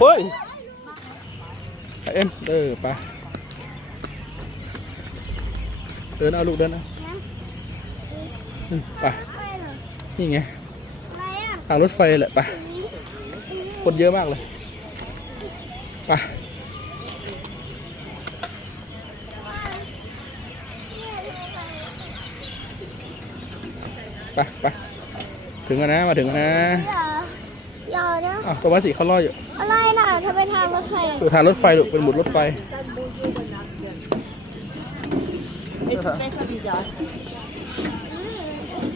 เฮ้ยไปเอ็มเออไปเดินเอาลูกเดินเอาอืมไปนี่ไงอะไรอะทางรถไฟแหละไปคนเยอะมากเลยไปไปไปถึงแล้วนะ มาถึงแล้วนะอ ย่าอย่านะอ้าวตัววัดสีเขาล่ออยู่อะไรน่ะเธอไปทางรถไฟอะอยู่ทางรถไฟลูกเป็นหมุดรถไฟ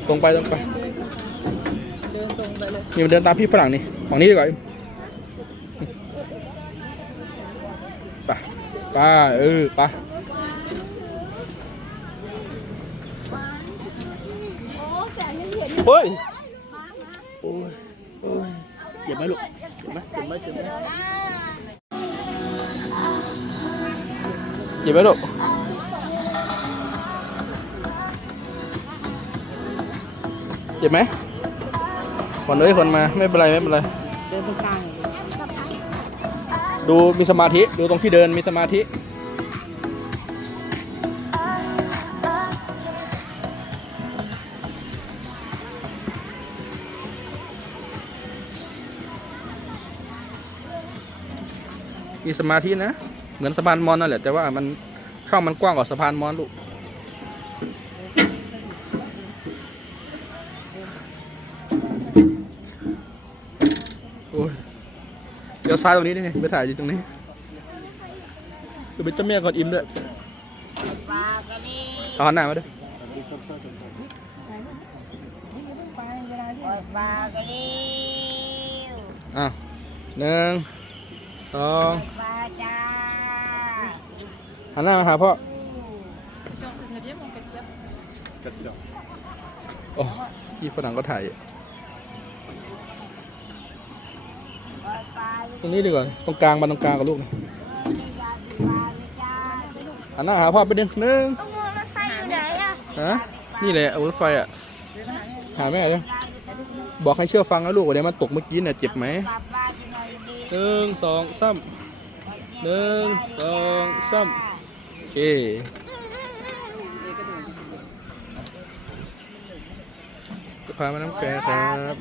ตรงไปตรงไป เดินตรงไปเลยนี่มันเดินตามพี่ฝรั่งนี่ฝั่งนี้ดีกว่าไปไปเออไปโอ้แสงยังเห็นเฮ้ยโอ้ยโอ้ยเจ็บไหมลูกเจ็บไหมเจ็บไหมเจ็บไหมเจ็บไหมลูกเจ็บไหมคนเอ้ยคนมาไม่เป็นไรไม่เป็นไรเดินตรงกลางดูมีสมาธิดูตรงที่เดินมีสมาธิ มีสมาธินะ เหมือนสะพานมอนนั่นแหละ แต่ว่ามันช่องมันกว้างกว่าสะพานมอนลูกโอ้ยเดี๋ยวซ้ายตรงนี้นี่ไงไปถ่ายอยู่ตรงนี้คือเป็นเจ้าแม่ก่อนอิมด้วยปากกันดิเอาหันหน้ามาด้วยปล่อยปากกันดิอ้าวหนึ่ง สองปากจ้าหันหน้ามาหาพ่อโอ้พี่ฝรั่งก็ถ่ายอยู่ปล่อยปากตรงนี้ดีกว่าตรงกลางมาตรงกลางกับลูกนี่ปากจ้าหันหน้าหาพ่อไปหนึ่งหนึ่งต้องมองรถไฟอยู่ไหนอะฮะนี่แหละเอารถไฟอะหาแม่เลย บอกให้เชื่อฟังนะลูกว่าเดี๋ยวมันตกเมื่อกี้เนี่ยเจ็บไหมปากปากที่ไหนดีหนึ่งสองสามหนึ่งสองสามโอเคจะพามาน้ำแกงครับ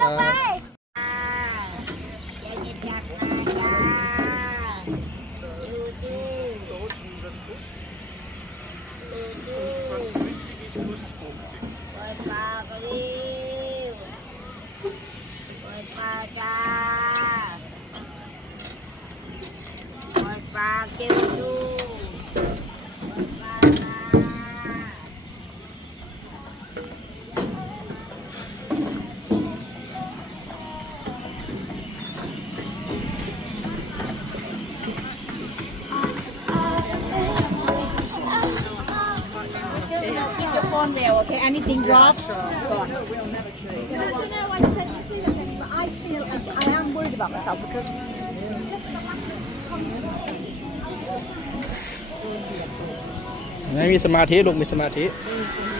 ต่อ ไปจะยินจักมาจ้าดูดูดูดูปล่อยปลาก็ดิวปล่อยปลาจ้าปล่อยปลาเกี่ยวดูปล่อยปลา keep your phone there okay anything drop ก่อน I feel I am worried about myself because ไม่มีสมาธิลูกมีสมาธิเ